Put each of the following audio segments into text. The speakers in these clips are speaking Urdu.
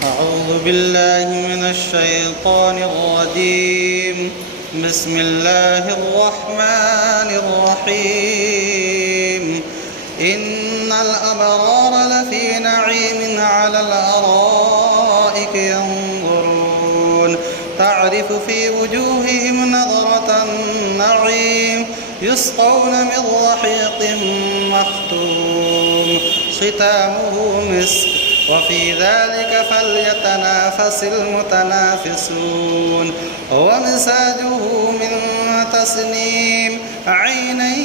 أعوذ بالله من الشيطان الرجيم. بسم الله الرحمن الرحيم. إن الأبرار لفي نعيم على الأرائك ينظرون تعرف في وجوههم نضرة النعيم يسقون من رحيق مختوم ختامه مسك وفي ذلك فليتنافس المتنافسون ومزاجه من تسنيم عينا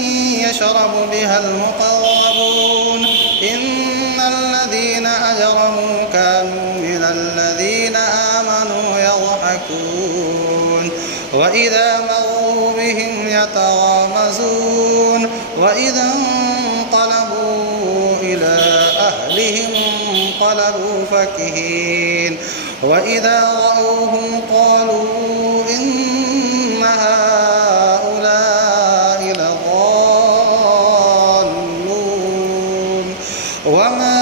يشرب بها المقربون إن الذين أجرموا كانوا من الذين آمنوا يضحكون وإذا مروا بهم يتغامزون وإذا انقلبوا إلى أهلهم انقلبوا فكهين وإذا رأوهم قالوا إن هؤلاء لضالون وما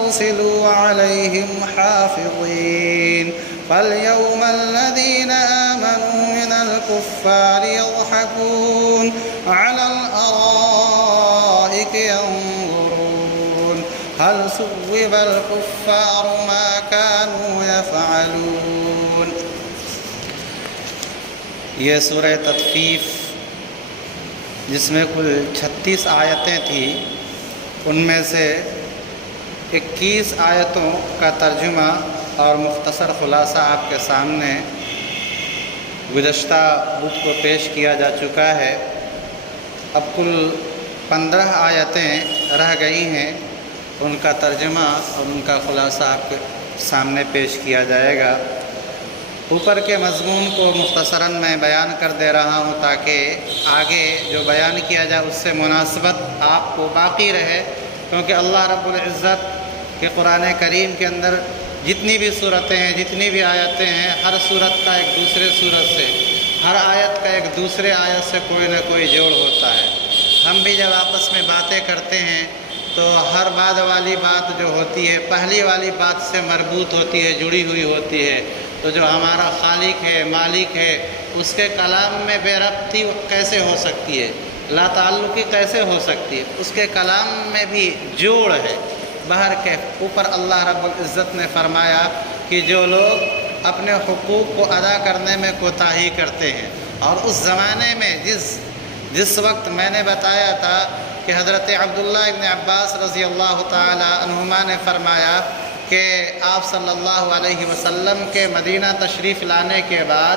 أرسلوا عليهم حافظين فاليوم الذين آمنوا من الكفار يضحكون على الأرائك ينظرون هل ثوب الكفار ما كانوا يفعلون. یہ سورہ تطفیف جس میں کل 36 آیتیں تھیں، ان میں سے 21 آیتوں کا ترجمہ اور مختصر خلاصہ آپ کے سامنے گزشتہ بدھ کو پیش کیا جا چکا ہے. اب کل 15 آیتیں رہ گئی ہیں، ان کا ترجمہ اور ان کا خلاصہ آپ کے سامنے پیش کیا جائے گا. اوپر کے مضمون کو مختصراً میں بیان کر دے رہا ہوں تاکہ آگے جو بیان کیا جائے اس سے مناسبت آپ کو باقی رہے، کیونکہ اللہ رب العزت کے قرآن کریم کے اندر جتنی بھی صورتیں ہیں، جتنی بھی آیتیں ہیں، ہر صورت کا ایک دوسرے صورت سے، ہر آیت کا ایک دوسرے آیت سے کوئی نہ کوئی جوڑ ہوتا ہے. ہم بھی جب آپس میں باتیں کرتے ہیں تو ہر بعد والی بات جو ہوتی ہے پہلی والی بات سے مربوط ہوتی ہے، جڑی ہوئی ہوتی ہے. تو جو ہمارا خالق ہے، مالک ہے، اس کے کلام میں بے ربطی کیسے ہو سکتی ہے، لا تعلقی کیسے ہو سکتی ہے؟ اس کے کلام میں بھی جوڑ ہے. بہر کے اوپر اللہ رب العزت نے فرمایا کہ جو لوگ اپنے حقوق کو ادا کرنے میں کوتاہی کرتے ہیں، اور اس زمانے میں جس وقت میں نے بتایا تھا کہ حضرت عبداللہ ابن عباس رضی اللہ تعالی عنہما نے فرمایا کہ آپ صلی اللہ علیہ وسلم کے مدینہ تشریف لانے کے بعد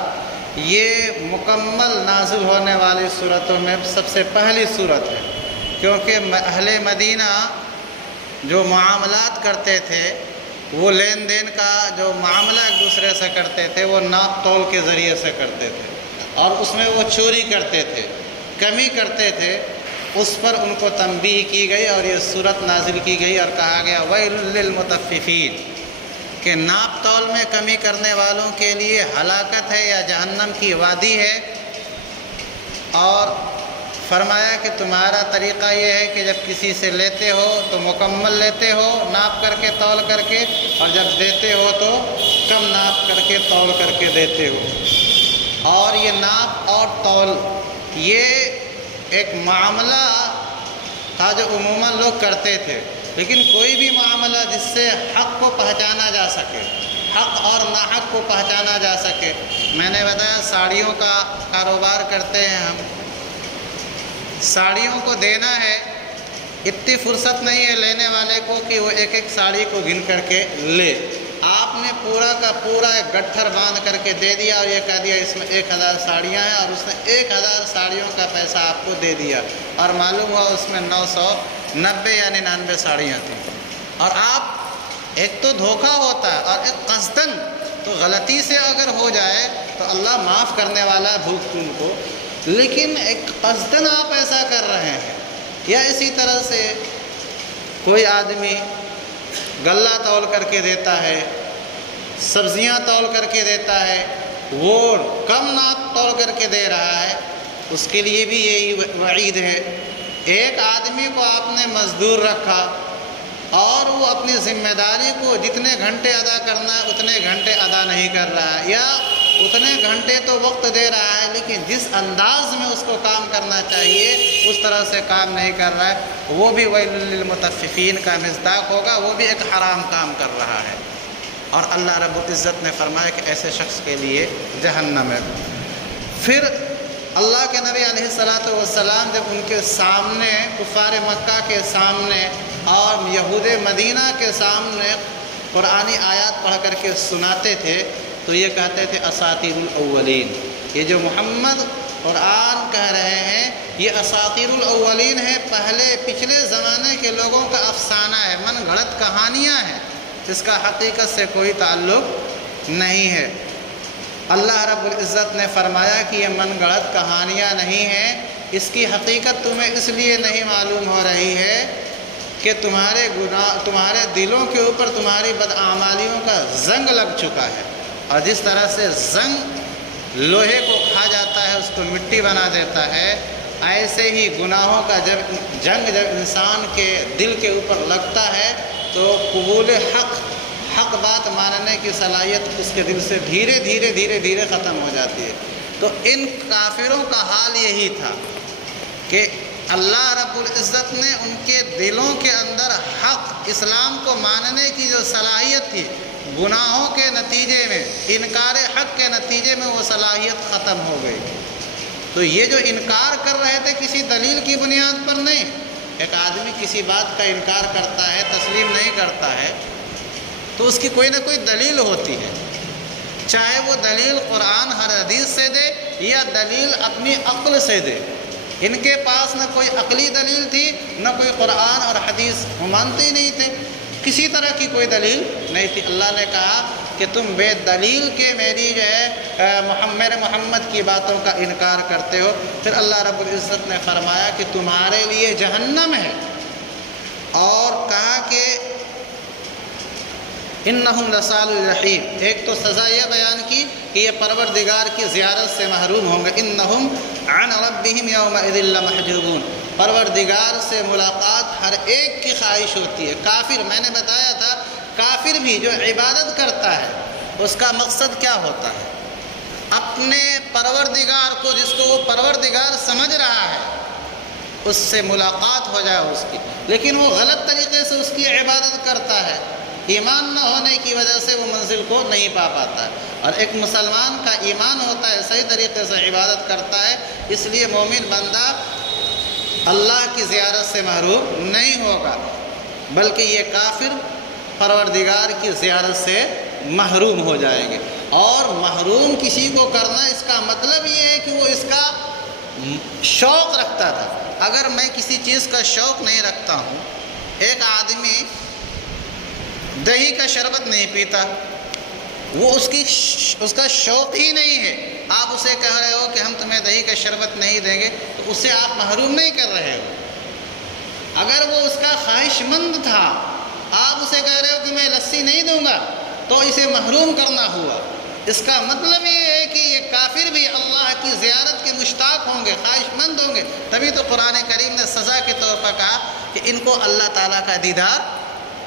یہ مکمل نازل ہونے والی صورتوں میں سب سے پہلی صورت ہے، کیونکہ اہل مدینہ جو معاملات کرتے تھے، وہ لین دین کا جو معاملہ ایک دوسرے سے کرتے تھے وہ ناپ تول کے ذریعے سے کرتے تھے، اور اس میں وہ چوری کرتے تھے، کمی کرتے تھے. اس پر ان کو تنبیہ کی گئی اور یہ صورت نازل کی گئی اور کہا گیا ویل للمطففین، کہ ناپ تول میں کمی کرنے والوں کے لیے ہلاکت ہے یا جہنم کی وادی ہے. اور فرمایا کہ تمہارا طریقہ یہ ہے کہ جب کسی سے لیتے ہو تو مکمل لیتے ہو ناپ کر کے تول کر کے، اور جب دیتے ہو تو کم ناپ کر کے تول کر کے دیتے ہو. اور یہ ناپ اور تول یہ ایک معاملہ تھا جو عموماً لوگ کرتے تھے، لیکن کوئی بھی معاملہ جس سے حق کو پہچانا جا سکے، حق اور ناحق کو پہچانا جا سکے. میں نے بتایا ساڑیوں کا کاروبار کرتے ہیں ہم، ساڑیوں کو دینا ہے، اتنی فرصت نہیں ہے لینے والے کو کہ وہ ایک ایک ساڑی کو گن کر کے لے. آپ نے پورا کا پورا ایک گٹھر باندھ کر کے دے دیا اور یہ کہہ دیا اس میں 1000 ساڑیاں ہیں، اور اس نے 1000 ساڑیوں کا پیسہ آپ کو دے دیا، اور معلوم ہوا اس میں 990 یا 99 ساڑیاں تھیں. اور آپ ایک تو دھوکہ ہوتا ہے اور ایک قصداً، تو غلطی سے اگر ہو جائے تو اللہ معاف کرنے والا ہے بھول چون کو، لیکن ایک قصداً آپ ایسا کر رہے ہیں. یا اسی طرح سے کوئی آدمی غلہ تول کر کے دیتا ہے، سبزیاں تول کر کے دیتا ہے، وہ کم ناپ تول کر کے دے رہا ہے، اس کے لیے بھی یہی وعید ہے. ایک آدمی کو آپ نے مزدور رکھا، اور وہ اپنی ذمہ داری کو جتنے گھنٹے ادا کرنا ہے اتنے گھنٹے ادا نہیں کر رہا ہے، یا اتنے گھنٹے تو وقت دے رہا ہے لیکن جس انداز میں اس کو کام کرنا چاہیے اس طرح سے کام نہیں کر رہا ہے، وہ بھی ویل للمطففین کا مصداق ہوگا، وہ بھی ایک حرام کام کر رہا ہے۔ اور اللہ رب العزت نے فرمایا کہ ایسے شخص کے لیے جہنم ہے۔ پھر اللہ کے نبی علیہ الصلاۃ والسلام جب ان کے سامنے کفار مکہ کے سامنے اور یہود مدینہ کے سامنے قرآنی آیات پڑھ کر کے سناتے تھے تو یہ کہتے تھے اساطیر الاولین، یہ جو محمد قرآن کہہ رہے ہیں یہ اساطیر الاولین ہے، پچھلے زمانے کے لوگوں کا افسانہ ہے، من گھڑت کہانیاں ہیں، اس کا حقیقت سے کوئی تعلق نہیں ہے۔ اللہ رب العزت نے فرمایا کہ یہ من گھڑت کہانیاں نہیں ہیں، اس کی حقیقت تمہیں اس لیے نہیں معلوم ہو رہی ہے کہ تمہارے دلوں کے اوپر تمہاری بدعمالیوں کا زنگ لگ چکا ہے، اور جس طرح سے زنگ لوہے کو کھا جاتا ہے، اس کو مٹی بنا دیتا ہے، ایسے ہی گناہوں کا جب انسان کے دل کے اوپر لگتا ہے تو قبول حق بات ماننے کی صلاحیت اس کے دل سے دھیرے ختم ہو جاتی ہے۔ تو ان کافروں کا حال یہی تھا کہ اللہ رب العزت نے ان کے دلوں کے اندر حق اسلام کو ماننے کی جو صلاحیت تھی، گناہوں کے نتیجے میں، انکار حق کے نتیجے میں وہ صلاحیت ختم ہو گئی۔ تو یہ جو انکار کر رہے تھے کسی دلیل کی بنیاد پر نہیں، ایک آدمی کسی بات کا انکار کرتا ہے، تسلیم نہیں کرتا ہے تو اس کی کوئی نہ کوئی دلیل ہوتی ہے، چاہے وہ دلیل قرآن ہر حدیث سے دے یا دلیل اپنی عقل سے دے۔ ان کے پاس نہ کوئی عقلی دلیل تھی نہ کوئی قرآن اور حدیث، وہ مانتے ہی نہیں تھے، کسی طرح کی کوئی دلیل نہیں تھی۔ اللہ نے کہا کہ تم بے دلیل کے میری میرے محمد کی باتوں کا انکار کرتے ہو۔ پھر اللہ رب العزت نے فرمایا کہ تمہارے لیے جہنم ہے، اور کہا کہ انہم لصال الجحیم، ایک تو سزا یہ بیان کی کہ یہ پروردگار کی زیارت سے محروم ہوں گے، انہم عن ربہم یومئذ لمحجوبون، پروردگار سے ملاقات ہر ایک کی خواہش ہوتی ہے۔ کافر، میں نے بتایا تھا کافر بھی جو عبادت کرتا ہے اس کا مقصد کیا ہوتا ہے؟ اپنے پروردگار کو، جس کو وہ پروردگار سمجھ رہا ہے، اس سے ملاقات ہو جائے اس کی، لیکن وہ غلط طریقے سے اس کی عبادت کرتا ہے، ایمان نہ ہونے کی وجہ سے وہ منزل کو نہیں پا پاتا ہے۔ اور ایک مسلمان کا ایمان ہوتا ہے، صحیح طریقے سے عبادت کرتا ہے، اس لیے مومن بندہ اللہ کی زیارت سے محروم نہیں ہوگا، بلکہ یہ کافر پروردگار کی زیارت سے محروم ہو جائیں گے۔ اور محروم کسی کو کرنا، اس کا مطلب یہ ہے کہ وہ اس کا شوق رکھتا تھا۔ اگر میں کسی چیز کا شوق نہیں رکھتا ہوں، ایک آدمی دہی کا شربت نہیں پیتا، وہ اس کا شوق ہی نہیں ہے، آپ اسے کہہ رہے ہو کہ ہم تمہیں دہی کا شربت نہیں دیں گے، تو اسے آپ محروم نہیں کر رہے ہو۔ اگر وہ اس کا خواہش مند تھا، آپ اسے کہہ رہے ہو کہ میں لسی نہیں دوں گا، تو اسے محروم کرنا ہوا۔ اس کا مطلب یہ ہے کہ یہ کافر بھی اللہ کی زیارت کے مشتاق ہوں گے، خواہش مند ہوں گے، تبھی تو قرآن کریم نے سزا کے طور پر کہا کہ ان کو اللہ تعالیٰ کا دیدار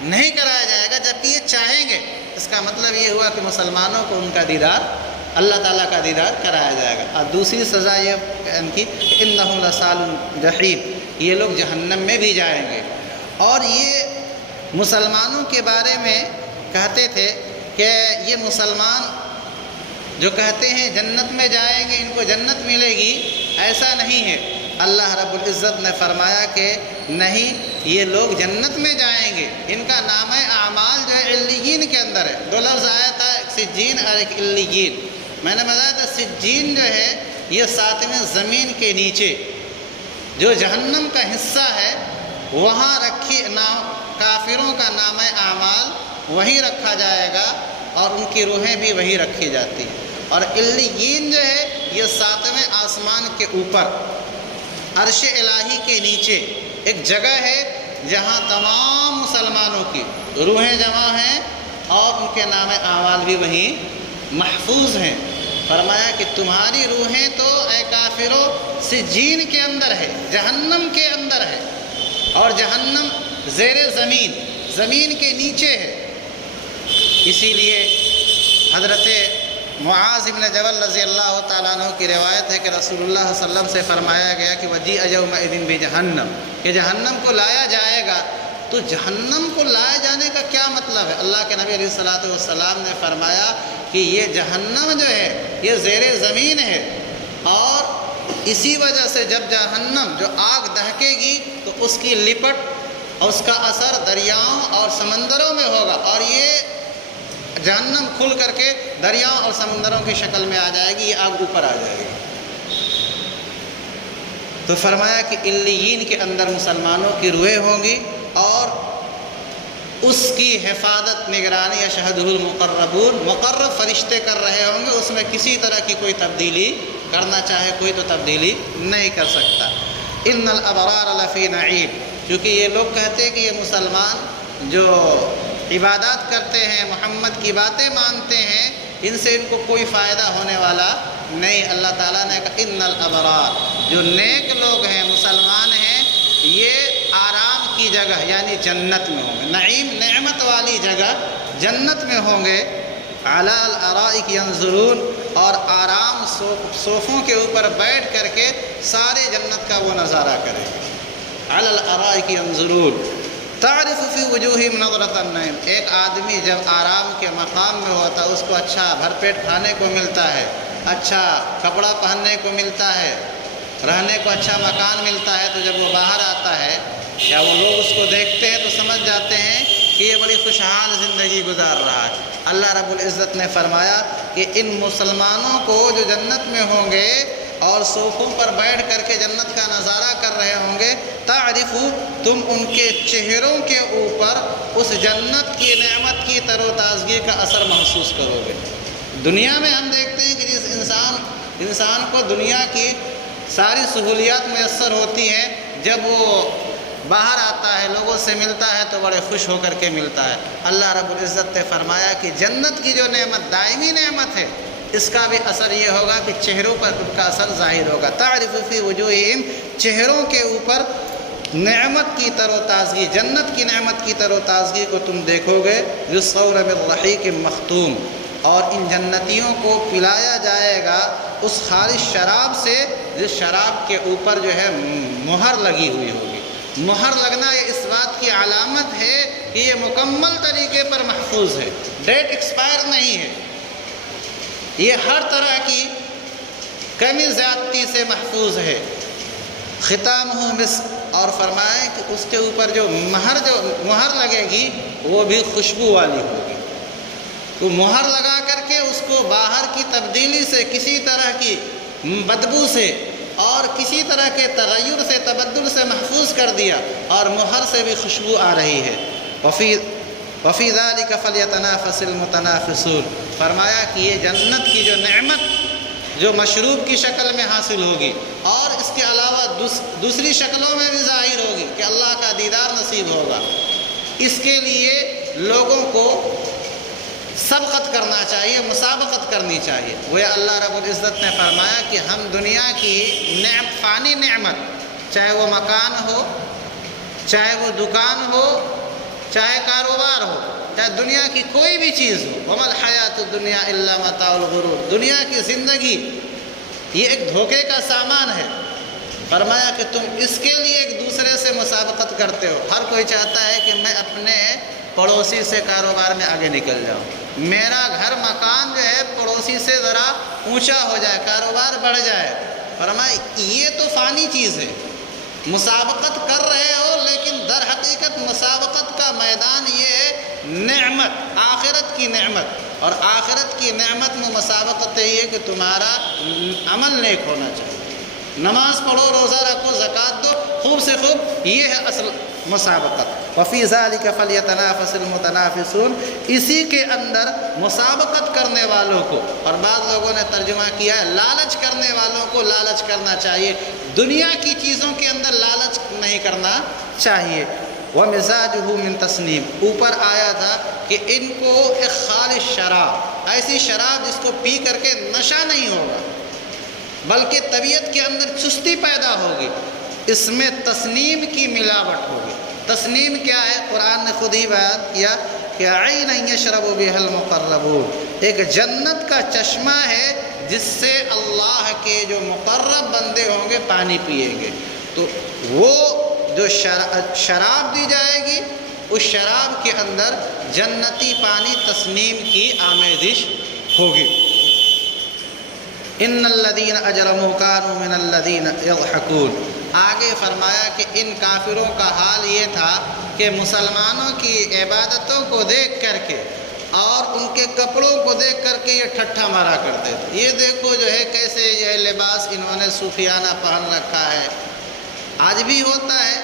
نہیں کرایا جائے گا جبکہ یہ چاہیں گے۔ اس کا مطلب یہ ہوا کہ مسلمانوں کو ان کا دیدار، اللہ تعالیٰ کا دیدار کرایا جائے گا۔ اور دوسری سزا یہ ان کی کہ انہم لصال الجحیم، یہ لوگ جہنم میں بھی جائیں گے۔ اور یہ مسلمانوں کے بارے میں کہتے تھے کہ یہ مسلمان جو کہتے ہیں جنت میں جائیں گے، ان کو جنت ملے گی، ایسا نہیں ہے۔ اللہ رب العزت نے فرمایا کہ نہیں، یہ لوگ جنت میں جائیں گے، ان کا نامہ اعمال جو ہے علیین کے اندر ہے۔ دو لفظ آیا تھا، ایک سجین اور ایک علیین۔ میں نے بتایا تھا سجین جو ہے یہ 7ویں زمین کے نیچے جو جہنم کا حصہ ہے، وہاں کافروں کا نامہ اعمال وہی رکھا جائے گا اور ان کی روحیں بھی وہی رکھی جاتی ہیں۔ اور علیین جو ہے یہ 7ویں آسمان کے اوپر عرش الہی کے نیچے ایک جگہ ہے جہاں تمام مسلمانوں کی روحیں جمع ہیں اور ان کے نام اعمال بھی وہیں محفوظ ہیں۔ فرمایا کہ تمہاری روحیں تو اے کافروں سجین کے اندر ہے، جہنم کے اندر ہے، اور جہنم زیر زمین، زمین کے نیچے ہے۔ اسی لیے حضرت معاذ بن جبل رضی اللہ تعالیٰ عنہ کی روایت ہے کہ رسول اللہ صلی اللہ علیہ وسلم سے فرمایا گیا کہ وجیء یومئذ بجہنم، کہ جہنم کو لایا جائے گا۔ تو جہنم کو لائے جانے کا کیا مطلب ہے؟ اللہ کے نبی علیہ الصلوۃ والسلام نے فرمایا کہ یہ جہنم جو ہے یہ زیر زمین ہے، اور اسی وجہ سے جب جہنم جو آگ دہکے گی تو اس کی لپٹ اور اس کا اثر دریاؤں اور سمندروں میں ہوگا، اور یہ جہنم کھل کر کے دریاؤں اور سمندروں کی شکل میں آ جائے گی، یہ آگ اوپر آ جائے گی۔ تو فرمایا کہ علیین کے اندر مسلمانوں کی روحیں ہوں گی، اور اس کی حفاظت نگرانی یشہدہ المقربون، مقرب فرشتے کر رہے ہوں گے، اس میں کسی طرح کی کوئی تبدیلی کرنا چاہے کوئی تو تبدیلی نہیں کر سکتا۔ ان الابرار لفی نعیم، کیونکہ یہ لوگ کہتے ہیں کہ یہ مسلمان جو عبادات کرتے ہیں، محمد کی باتیں مانتے ہیں، ان سے ان کو کوئی فائدہ ہونے والا نہیں۔ اللہ تعالیٰ نے کہا ان الابرار، جو نیک لوگ ہیں، مسلمان ہیں، یہ آرام کی جگہ یعنی جنت میں ہوں گے، نعیم نعمت والی جگہ جنت میں ہوں گے۔ علی الارائک ینظرون، اور آرام صوفوں کے اوپر بیٹھ کر کے سارے جنت کا وہ نظارہ کریں گے۔ علی الارائک ینظرون تعرف فی وجوہہم نظرۃ النعیم، ایک آدمی جب آرام کے مقام میں ہوتا ہے، اس کو اچھا بھرپیٹ کھانے کو ملتا ہے، اچھا کپڑا پہننے کو ملتا ہے، رہنے کو اچھا مکان ملتا ہے، تو جب وہ باہر آتا ہے یا وہ لوگ اس کو دیکھتے ہیں تو سمجھ جاتے ہیں کہ یہ بڑی خوشحال زندگی گزار رہا ہے۔ اللہ رب العزت نے فرمایا کہ ان مسلمانوں کو جو جنت میں ہوں گے اور صوفوں پر بیٹھ کر کے جنت کا نظارہ کر رہے ہوں گے، تعرف، تم ان کے چہروں کے اوپر اس جنت کی نعمت کی تر و تازگی کا اثر محسوس کرو گے۔ دنیا میں ہم دیکھتے ہیں کہ جس انسان کو دنیا کی ساری سہولیات میسر ہوتی ہیں، جب وہ باہر آتا ہے لوگوں سے ملتا ہے تو بڑے خوش ہو کر کے ملتا ہے۔ اللہ رب العزت نے فرمایا کہ جنت کی جو نعمت دائمی نعمت ہے، اس کا بھی اثر یہ ہوگا کہ چہروں پر ان کا اثر ظاہر ہوگا۔ تعرف فی وجوہہم، چہروں کے اوپر نعمت کی تر و تازگی، جنت کی نعمت کی تر و تازگی کو تم دیکھو گے۔ یسقون من رحیق مختوم، اور ان جنتیوں کو پلایا جائے گا اس خالص شراب سے جس شراب کے اوپر جو ہے مہر لگی ہوئی ہوگی۔ مہر لگنا یہ اس بات کی علامت ہے کہ یہ مکمل طریقے پر محفوظ ہے، ڈیٹ ایکسپائر نہیں ہے، یہ ہر طرح کی کمی زیادتی سے محفوظ ہے۔ ختامہ مسک، اور فرمائے کہ اس کے اوپر جو مہر لگے گی وہ بھی خوشبو والی ہوگی۔ تو مہر لگا کر کے اس کو باہر کی تبدیلی سے، کسی طرح کی بدبو سے اور کسی طرح کے تغیر سے، تبدل سے محفوظ کر دیا، اور مہر سے بھی خوشبو آ رہی ہے۔ وفی ذلک فلیتنافس المتنافسون، فرمایا کہ یہ جنت کی جو نعمت جو مشروب کی شکل میں حاصل ہوگی، اور اس کے علاوہ دوسری شکلوں میں بھی ظاہر ہوگی کہ اللہ کا دیدار نصیب ہوگا، اس کے لیے لوگوں کو سبقت کرنا چاہیے، مسابقت کرنی چاہیے۔ وہ اللہ رب العزت نے فرمایا کہ ہم دنیا کی فانی نعمت، چاہے وہ مکان ہو، چاہے وہ دکان ہو، چاہے کاروبار ہو، چاہے دنیا کی کوئی بھی چیز ہو، وَمَا الْحَيَاةُ الدُّنْيَا إِلَّا مَتَاعُ الْغُرُورِ، دنیا کی زندگی یہ ایک دھوکے کا سامان ہے۔ فرمایا کہ تم اس کے لیے ایک دوسرے سے مسابقت کرتے ہو، ہر کوئی چاہتا ہے کہ میں اپنے پڑوسی سے کاروبار میں آگے نکل جاؤں، میرا گھر مکان جو ہے پڑوسی سے ذرا اونچا ہو جائے، کاروبار بڑھ جائے۔ فرمایا یہ تو فانی چیز ہے، مسابقت کر رہے ہو، لیکن در حقیقت مسابقت کا میدان یہ ہے نعمت، آخرت کی نعمت، اور آخرت کی نعمت میں مسابقت یہ ہے کہ تمہارا عمل نیک ہونا چاہیے، نماز پڑھو، روزہ رکھو، زکوٰۃ دو، خوب سے خوب، یہ ہے اصل مسابقت۔ وفی ذلک فلیتنافس المتنافسون، اسی کے اندر مسابقت کرنے والوں کو، اور بعض لوگوں نے ترجمہ کیا ہے لالچ کرنے والوں کو لالچ کرنا چاہیے، دنیا کی چیزوں کے اندر لالچ نہیں کرنا چاہیے۔ ومزاجہ من تسنیم، اوپر آیا تھا کہ ان کو ایک خالص شراب، ایسی شراب جس کو پی کر کے نشہ نہیں ہوگا بلکہ طبیعت کے اندر چستی پیدا ہوگی، اس میں تسنیم کی ملاوٹ ہوگی۔ تسنیم کیا ہے؟ قرآن نے خود ہی بیان کیا کہ عین یشرب بها المقربون، ایک جنت کا چشمہ ہے جس سے اللہ کے جو مقرب بندے ہوں گے پانی پئیں گے۔ تو وہ جو شراب دی جائے گی، اس شراب کے اندر جنتی پانی تسنیم کی آمیزش ہوگی۔ ان الذین اجرموا کانوا من الذین یضحکون، آگے فرمایا کہ ان کافروں کا حال یہ تھا کہ مسلمانوں کی عبادتوں کو دیکھ کر کے اور ان کے کپڑوں کو دیکھ کر کے یہ ٹھٹھا مارا کرتے تھے، یہ دیکھو جو ہے کیسے یہ لباس انہوں نے صوفیانہ پہن رکھا ہے۔ آج بھی ہوتا ہے،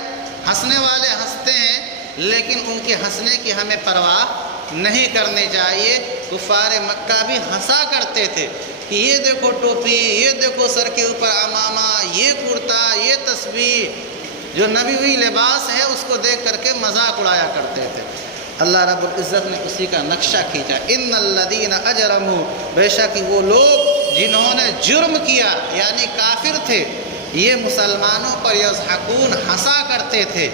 ہنسنے والے ہنستے ہیں، لیکن ان کے ہنسنے کی ہمیں پرواہ نہیں کرنی چاہیے۔ کفار مکہ بھی ہنسا کرتے تھے کہ یہ دیکھو ٹوپی، یہ دیکھو سر کے اوپر عمامہ، یہ کرتا، یہ تسبیح، جو نبوی لباس ہے اس کو دیکھ کر کے مذاق اڑایا کرتے تھے۔ اللہ رب العزت نے اسی کا نقشہ کھینچا، ان الذین اجرموا، بے شک وہ لوگ جنہوں نے جرم کیا یعنی کافر تھے، یہ مسلمانوں پر یضحکون، ہنسا کرتے تھے۔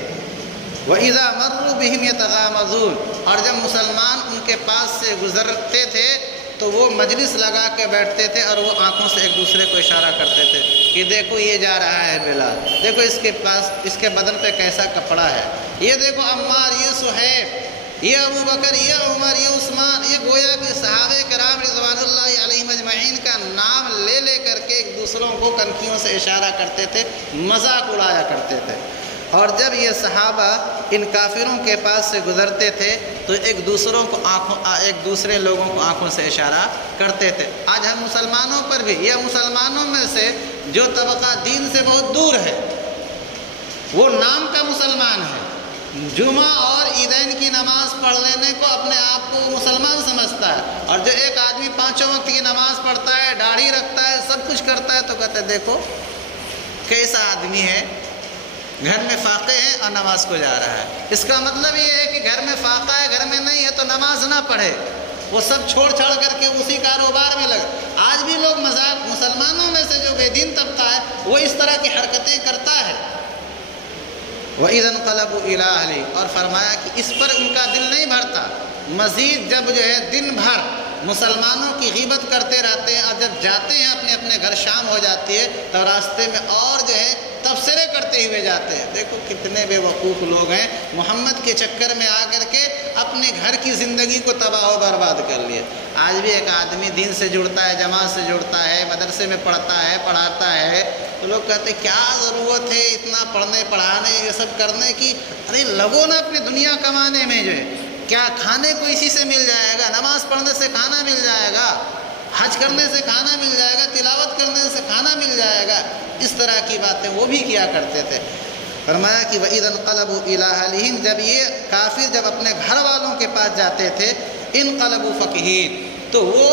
وَإِذَا مَرُّوا بِهِمْ يَتَغَامَزُونَ، اور جب مسلمان ان کے پاس سے گزرتے تھے تو وہ مجلس لگا کے بیٹھتے تھے اور وہ آنکھوں سے ایک دوسرے کو اشارہ کرتے تھے کہ دیکھو یہ جا رہا ہے بلال، دیکھو اس کے پاس، اس کے بدن پہ کیسا کپڑا ہے، یہ دیکھو عمار، یہ صہیب، یہ ابو بکر، یہ عمر، یہ عثمان، یہ گویا کہ صحابہ کرام رضوان اللہ علیہم اجمعین کا نام لے لے کر کے ایک دوسروں کو کنکھیوں سے اشارہ کرتے تھے، مذاق اڑایا کرتے تھے۔ اور جب یہ صحابہ ان کافروں کے پاس سے گزرتے تھے تو ایک دوسرے لوگوں کو آنکھوں سے اشارہ کرتے تھے۔ آج ہم مسلمانوں پر بھی، یا مسلمانوں میں سے جو طبقہ دین سے بہت دور ہے، وہ نام کا مسلمان ہے، جمعہ اور عیدین کی نماز پڑھ لینے کو اپنے آپ کو مسلمان سمجھتا ہے، اور جو ایک آدمی 5 وقت کی نماز پڑھتا ہے، داڑھی رکھتا ہے، سب کچھ کرتا ہے، تو کہتے ہیں دیکھو کیسا آدمی ہے، گھر میں فاقے ہیں اور نماز کو جا رہا ہے۔ اس کا مطلب یہ ہے کہ گھر میں فاقہ ہے، گھر میں نہیں ہے تو نماز نہ پڑھے، وہ سب چھوڑ چھاڑ کر کے اسی کاروبار میں لگے۔ آج بھی لوگ مذاق، مسلمانوں میں سے جو بے دین طبقہ ہے وہ اس طرح کی حرکتیں کرتا ہے۔ وَإِذَا انْقَلَبُوا إِلَىٰ أَهْلِهِمْ، اور فرمایا کہ اس پر ان کا دل نہیں بھرتا، مزید جب جو ہے دن بھر مسلمانوں کی غیبت کرتے رہتے ہیں اور جب جاتے ہیں اپنے اپنے گھر، شام ہو جاتی ہے تو راستے میں اور جو ہے تبصرے کرتے ہوئے جاتے ہیں۔ دیکھو کتنے بے وقوف لوگ ہیں، محمد کے چکر میں آ کر کے اپنے گھر کی زندگی کو تباہ و برباد کر لیے۔ آج بھی ایک آدمی دین سے جڑتا ہے، جماعت سے جڑتا ہے، مدرسے میں پڑھتا ہے، پڑھاتا ہے، تو لوگ کہتے ہیں کیا ضرورت ہے اتنا پڑھنے پڑھانے یہ سب کرنے کی، ارے لگو نا اپنی دنیا کمانے میں، جو ہے کیا کھانے کو اسی سے مل جائے گا، نماز پڑھنے سے کھانا مل جائے گا، حج کرنے سے کھانا مل جائے گا، تلاوت کرنے سے کھانا مل جائے گا، اس طرح کی باتیں وہ بھی کیا کرتے تھے۔ فرمایا کہ وَإِذَا انْقَلَبُوا إِلَىٰ أَهْلِهِمْ، جب یہ کافر جب اپنے گھر والوں کے پاس جاتے تھے، انقلبوا فَكِهِينَ، تو وہ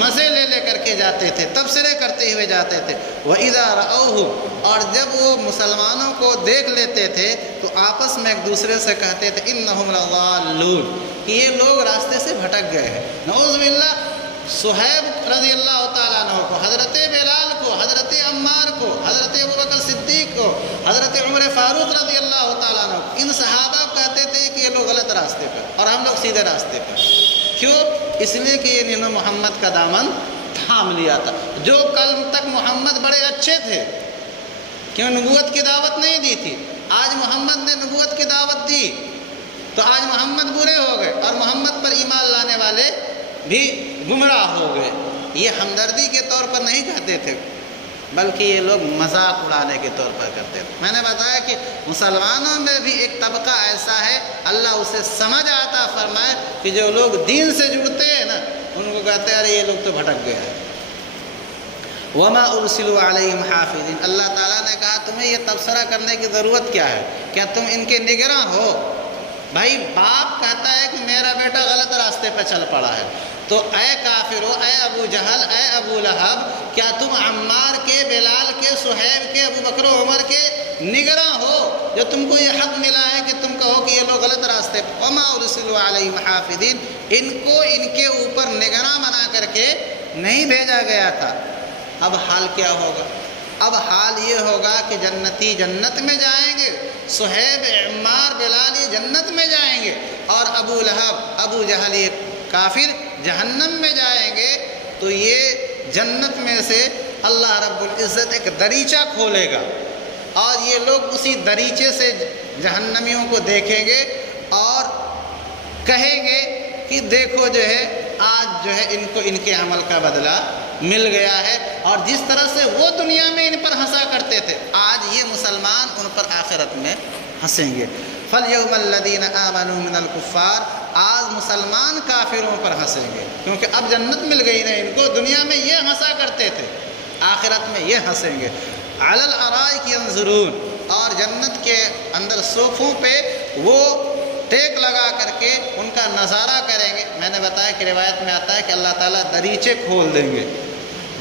مزے لے لے کر کے جاتے تھے، تبصرے کرتے ہوئے جاتے تھے۔ وَإِذَا رَأَوْهُمْ، اور جب وہ مسلمانوں کو دیکھ لیتے تھے تو آپس میں ایک دوسرے سے کہتے تھے إِنَّهُمْ لَضَالُّونَ، کہ یہ لوگ راستے سے بھٹک گئے ہیں۔ نعوذ باللہ، صہیب رضی اللہ تعالیٰ عنہ کو، حضرت بلال کو، حضرت عمار کو، حضرت ابوبکر صدیق کو، حضرت عمر فاروق رضی اللہ تعالیٰ عنہ کو، ان صحابہ کو کہتے تھے کہ یہ لوگ غلط راستے پر اور ہم لوگ سیدھے راستے پر۔ کیوں؟ اس لیے کہ انہوں نے محمد کا دامن تھام لیا تھا۔ جو کل تک محمد بڑے اچھے تھے، کیوں نبوت کی دعوت نہیں دی تھی، آج محمد نے نبوت کی دعوت دی تو آج محمد برے ہو گئے اور محمد پر ایمان لانے والے بھی گمراہ ہو گئے۔ یہ ہمدردی کے طور پر نہیں کہتے تھے، بلکہ یہ لوگ مذاق اڑانے کے طور پر کرتے تھے۔ میں نے بتایا کہ مسلمانوں میں بھی ایک طبقہ ایسا ہے، اللہ اسے سمجھ آتا فرمائے کہ جو لوگ دین سے جڑتے ہیں نا، ان کو کہتے ہیں ارے یہ لوگ تو بھٹک گئے ہیں۔ وَمَا أُرْسِلُوا عَلَيْهِمْ حَافِظِينَ، اللہ تعالیٰ نے کہا تمہیں یہ تبصرہ کرنے کی ضرورت کیا ہے؟ کیا تم ان کے نگراں ہو؟ بھائی باپ کہتا ہے کہ میرا بیٹا غلط راستے پہ چل پڑا ہے، تو اے کافرو، اے ابو جہل، اے ابو لہب، کیا تم عمار کے، بلال کے، صہیب کے، ابو بکر و عمر کے نگراں ہو جو تم کو یہ حق ملا ہے کہ تم کہو کہ یہ لوگ غلط راستے پر؟ وَمَا أُرْسِلُوا عَلَيْهِمْ حَافِظِينَ، ان کو ان کے اوپر نگراں بنا کر کے نہیں بھیجا گیا تھا۔ اب حال کیا ہوگا؟ اب حال یہ ہوگا کہ جنتی جنت میں جائیں گے صہیب، عمار، بلال یہ جنت میں جائیں گے، اور ابو لہب، ابو جہل یہ کافر جہنم میں جائیں گے، تو یہ جنت میں سے اللہ رب العزت ایک دریچہ کھولے گا، اور یہ لوگ اسی دریچے سے جہنمیوں کو دیکھیں گے اور کہیں گے کہ دیکھو جو ہے آج جو ہے ان کو ان کے عمل کا بدلہ مل گیا ہے، اور جس طرح سے وہ دنیا میں ان پر ہنسا کرتے تھے، آج یہ مسلمان ان پر آخرت میں ہنسیں گے۔ فَالْيَوْمَ الَّذِينَ آمَنُوا مِنَ الْكُفَّارِ، آج مسلمان کافروں پر ہنسیں گے، کیونکہ اب جنت مل گئی نا ان کو، دنیا میں یہ ہنسا کرتے تھے، آخرت میں یہ ہنسیں گے۔ عَلَى الْأَرَائِكِ يَنظُرُونَ، اور جنت کے اندر صوفوں پہ وہ ٹیک لگا کر کے ان کا نظارہ کریں گے۔ میں نے بتایا کہ روایت میں آتا ہے کہ اللہ تعالیٰ دریچے کھول دیں گے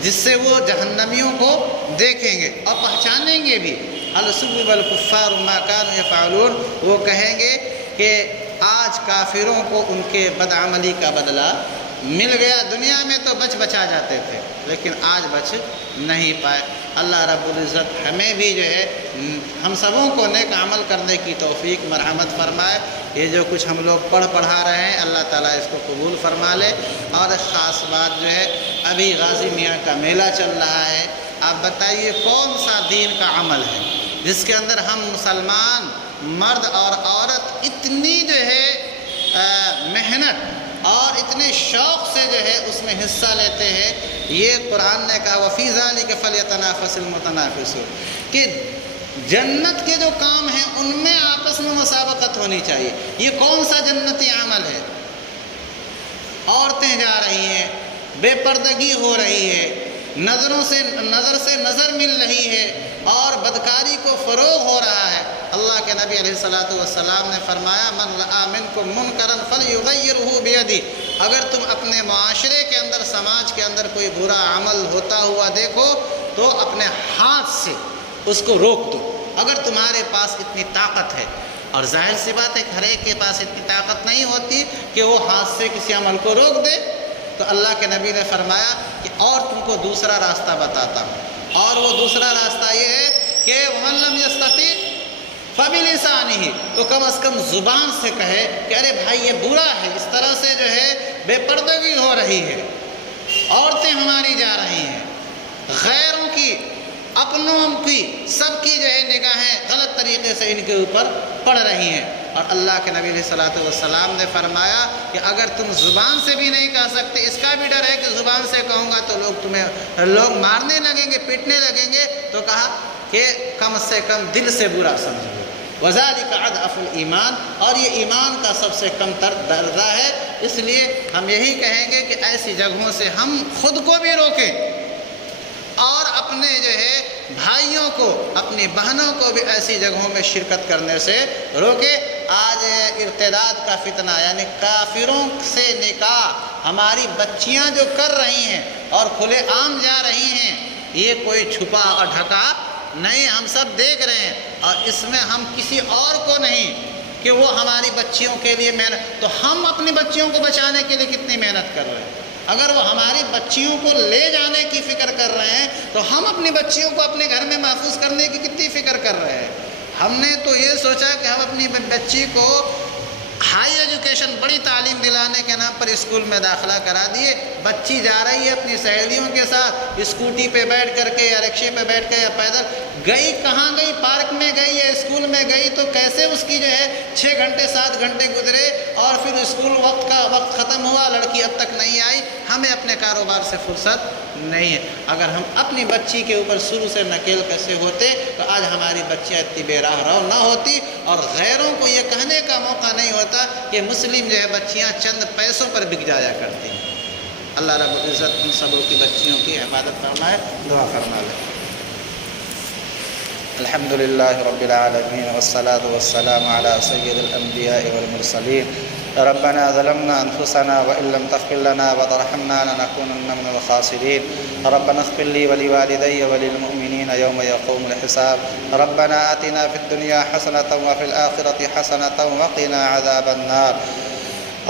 جس سے وہ جہنمیوں کو دیکھیں گے اور پہچانیں گے بھی۔ الْسُبِّبَ الْكُفَّارُ مَا كَانُوا يَفْعَلُونَ، وہ کہیں گے کہ آج کافروں کو ان کے بدعملی کا بدلہ مل گیا، دنیا میں تو بچا جاتے تھے لیکن آج بچ نہیں پائے۔ اللہ رب العزت ہمیں بھی جو ہے ہم سبوں کو نیک عمل کرنے کی توفیق مرحمت فرمائے۔ یہ جو کچھ ہم لوگ پڑھا رہے ہیں اللہ تعالیٰ اس کو قبول فرما لے۔ اور ایک خاص بات جو ہے، ابھی غازی میاں کا میلہ چل رہا ہے، آپ بتائیے کون سا دین کا عمل ہے جس کے اندر ہم مسلمان مرد اور عورت اتنی جو ہے محنت اور اتنے شوق سے جو ہے اس میں حصہ لیتے ہیں۔ یہ قرآن نے کہا وَفِي ذَلِكَ فَلْيَتَنَافَسِ الْمُتَنَافِسُونَ، کہ جنت کے جو کام ہیں ان میں آپس میں مسابقت ہونی چاہیے۔ یہ کون سا جنتی عمل ہے؟ عورتیں جا رہی ہیں، بے پردگی ہو رہی ہے، نظر سے نظر مل رہی ہے، اور بدکاری کو فروغ ہو رہا ہے۔ اللہ کے نبی علیہ الصلوۃ والسلام نے فرمایا من رأى منکم منکرا فلیغیرہ بیدہ، اگر تم اپنے معاشرے کے اندر، سماج کے اندر کوئی برا عمل ہوتا ہوا دیکھو تو اپنے ہاتھ سے اس کو روک دو، اگر تمہارے پاس اتنی طاقت ہے۔ اور ظاہر سی بات ہے ہر ایک کے پاس اتنی طاقت نہیں ہوتی کہ وہ ہاتھ سے کسی عمل کو روک دے، تو اللہ کے نبی نے فرمایا کہ اور تم کو دوسرا راستہ بتاتا ہوں، اور وہ دوسرا راستہ یہ ہے کہ وَمَن لَّمْ يَسْتَطِعْ فَبِلِسَانِهِ، تو کم از کم زبان سے کہے کہ ارے بھائی یہ برا ہے، اس طرح سے جو ہے بے پردگی ہو رہی ہے، عورتیں ہماری جا رہی ہیں، غیروں کی، اپنوں کی، سب کی جو ہے نگاہیں غلط طریقے سے ان کے اوپر پڑ رہی ہیں۔ اور اللہ کے نبی علیہ الصلوۃ والسلام نے فرمایا کہ اگر تم زبان سے بھی نہیں کہہ سکتے، اس کا بھی ڈر ہے کہ زبان سے کہوں گا تو لوگ مارنے لگیں گے، پیٹنے لگیں گے، تو کہا کہ کم سے کم دل سے برا سمجھو، وَذَلِكَ أَضْعَفُ الْإِيمَانِ، اور یہ ایمان کا سب سے کم تر درجہ ہے۔ اس لیے ہم یہی کہیں گے کہ ایسی جگہوں سے ہم خود کو بھی روکیں اور اپنے جو ہے بھائیوں کو، اپنی بہنوں کو بھی ایسی جگہوں میں شرکت کرنے سے روکے۔ آج ارتداد کا فتنہ، یعنی کافروں سے نکاح ہماری بچیاں جو کر رہی ہیں اور کھلے عام جا رہی ہیں، یہ کوئی چھپا اور ڈھکا نہیں، ہم سب دیکھ رہے ہیں، اور اس میں ہم کسی اور کو نہیں کہ وہ ہماری بچیوں کے لیے محنت، تو ہم اپنی بچیوں کو بچانے کے لیے کتنی محنت کر رہے ہیں۔ اگر وہ ہماری بچیوں کو لے جانے کی فکر کر رہے ہیں تو ہم اپنی بچیوں کو اپنے گھر میں محفوظ کرنے کی کتنی فکر کر رہے ہیں۔ ہم نے تو یہ سوچا کہ ہم اپنی بچی کو ہائی ایجوکیشن، بڑی تعلیم دلانے کے نام پر اسکول میں داخلہ کرا دیے، بچی جا رہی ہے اپنی سہیلیوں کے ساتھ اسکوٹی پہ بیٹھ کر کے یا رکشے پہ بیٹھ کے یا پیدل گئی، کہاں گئی، پارک میں گئی یا اسکول میں گئی، تو کیسے اس کی جو ہے 6 گھنٹے 7 گھنٹے گزرے اور پھر اسکول وقت ختم ہوا، لڑکی اب تک نہیں آئی، ہمیں اپنے کاروبار سے فرصت نہیں ہے۔ اگر ہم اپنی بچی کے اوپر شروع سے نکیل کیسے ہوتے تو آج ہماری بچیاں اتنی بے راہ رو نہ ہوتی، اور غیروں کو یہ کہنے کا موقع نہیں ہوتا کہ مسلم جو ہے بچیاں چند پیسوں پر بک جایا کرتی ہیں۔ اللہ رب العزت ان سبوں کی بچیوں کی حفاظت فرمائے، دعا فرما لے۔ الحمدللہ رب العالمین والصلاة والسلام علی سید الانبیاء والمرسلین۔ ربنا ظلمنا انفسنا وان لم تغفر لنا وترحمنا لنكونن من الخاسرين۔ ربنا اغفر لي ولوالدي وللمؤمنين يوم يقوم الحساب۔ ربنا آتنا في الدنيا حسنة وفي الآخرة حسنة وقنا عذاب النار۔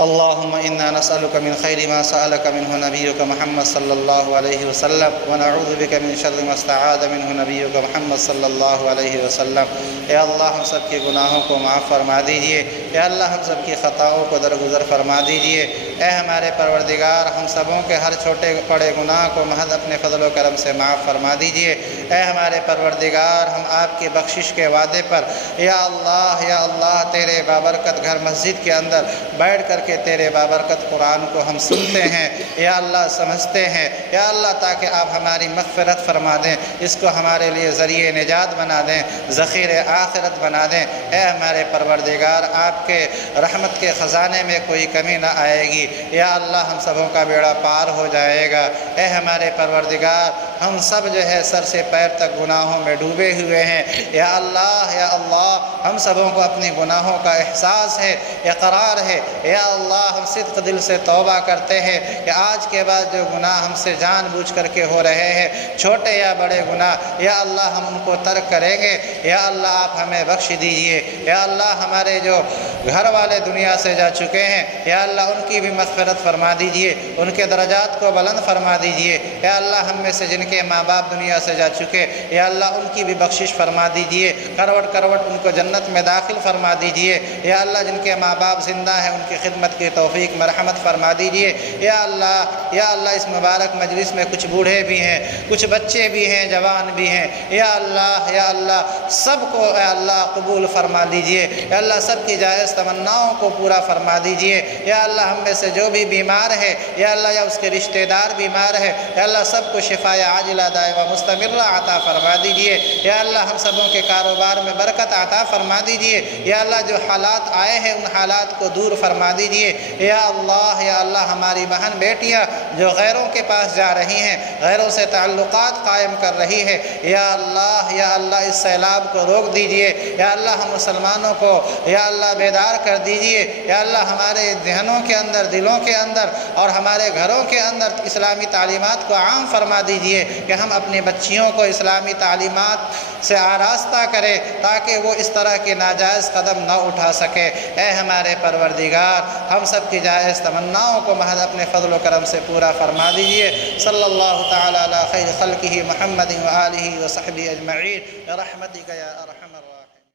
اللهم إنا نسألك من خير ما سألك منه نبيك محمد صلى الله عليه وسلم ونعوذ بك من شر ما استعاذ منه نبيك محمد صلى الله عليه وسلم۔ اے اللہ ہم سب کے گناہوں کو معاف فرما دیجئے، اے اللہ ہم سب کی خطاؤں کو درگزر فرما دیجئے، اے ہمارے پروردگار ہم سبوں کے ہر چھوٹے بڑے گناہ کو محض اپنے فضل و کرم سے معاف فرما دیجئے۔ اے ہمارے پروردگار ہم آپ کی بخشش کے وعدے پر یا اللہ تیرے بابرکت گھر مسجد کے اندر بیٹھ کر کے تیرے بابرکت قرآن کو ہم سنتے ہیں، یا اللہ سمجھتے ہیں، یا اللہ تاکہ آپ ہماری مغفرت فرما دیں، اس کو ہمارے لیے ذریعہ نجات بنا دیں، ذخیر آخرت بنا دیں۔ اے ہمارے پروردگار آپ کے رحمت کے خزانے میں کوئی کمی نہ آئے گی، یا اللہ ہم سبوں کا بیڑا پار ہو جائے گا۔ اے ہمارے پروردگار ہم سب جو ہے سر سے پیر تک گناہوں میں ڈوبے ہوئے ہیں، یا اللہ ہم سبوں کو اپنی گناہوں کا احساس ہے، اقرار ہے، یا اللہ ہم صدق دل سے توبہ کرتے ہیں کہ آج کے بعد جو گناہ ہم سے جان بوجھ کر کے ہو رہے ہیں، چھوٹے یا بڑے گناہ، یا اللہ ہم ان کو ترک کریں گے، یا اللہ آپ ہمیں بخش دیجئے۔ یا اللہ ہمارے جو گھر والے دنیا سے جا چکے ہیں، یا اللہ ان کی بھی مغفرت فرما دیجئے، ان کے درجات کو بلند فرما دیجئے۔ یا اللہ ہم میں سے جن کے ماں باپ دنیا سے جا چکے، یا اللہ ان کی بھی بخشش فرما دیجئے، کروٹ کروٹ ان کو جنت میں داخل فرما دیجئے۔ یا اللہ جن کے ماں باپ زندہ ہیں ان کی خدمت کی توفیق مرحمت فرما دیجئے۔ یا اللہ اس مبارک مجلس میں کچھ بوڑھے بھی ہیں، کچھ بچے بھی ہیں، جوان بھی ہیں، یا اللہ سب کو اے اللہ قبول فرما لیجئے۔ یا اللہ سب کی جائز تمناؤں کو پورا فرما دیجئے۔ یا اللہ ہم میں سے جو بھی بیمار ہے، یا اللہ یا اس کے رشتہ دار بیمار ہے، یا اللہ سب کو شفاء عاجلہ دائمہ مستمرہ عطا فرما دیجئے۔ یا اللہ ہم سبوں کے کاروبار میں برکت عطا فرما دیجئے۔ یا اللہ جو حالات آئے ہیں ان حالات کو دور فرما دیجئے۔ یا اللہ ہماری بہن بیٹیاں جو غیروں کے پاس جا رہی ہیں، غیروں سے تعلقات قائم کر رہی ہے، یا اللہ اس سیلاب کو روک دیجئے۔ یا اللہ ہم مسلمانوں کو یا اللہ بیدار کر دیجئے۔ یا اللہ ہمارے ذہنوں کے اندر، دلوں کے اندر اور ہمارے گھروں کے اندر اسلامی تعلیمات کو عام فرما دیجئے کہ ہم اپنی بچیوں کو اسلامی تعلیمات سے آراستہ کریں تاکہ وہ اس طرح کے ناجائز قدم نہ اٹھا سکے۔ اے ہمارے پروردگار ہم سب کی جائز تمناؤں کو محض اپنے فضل و کرم سے پورا فرما دیجئے۔ صلی اللہ تعالی علی خیر خلقہ محمد و آلہ و صحبہ اجمعین برحمتک یا ارحم الراحمین۔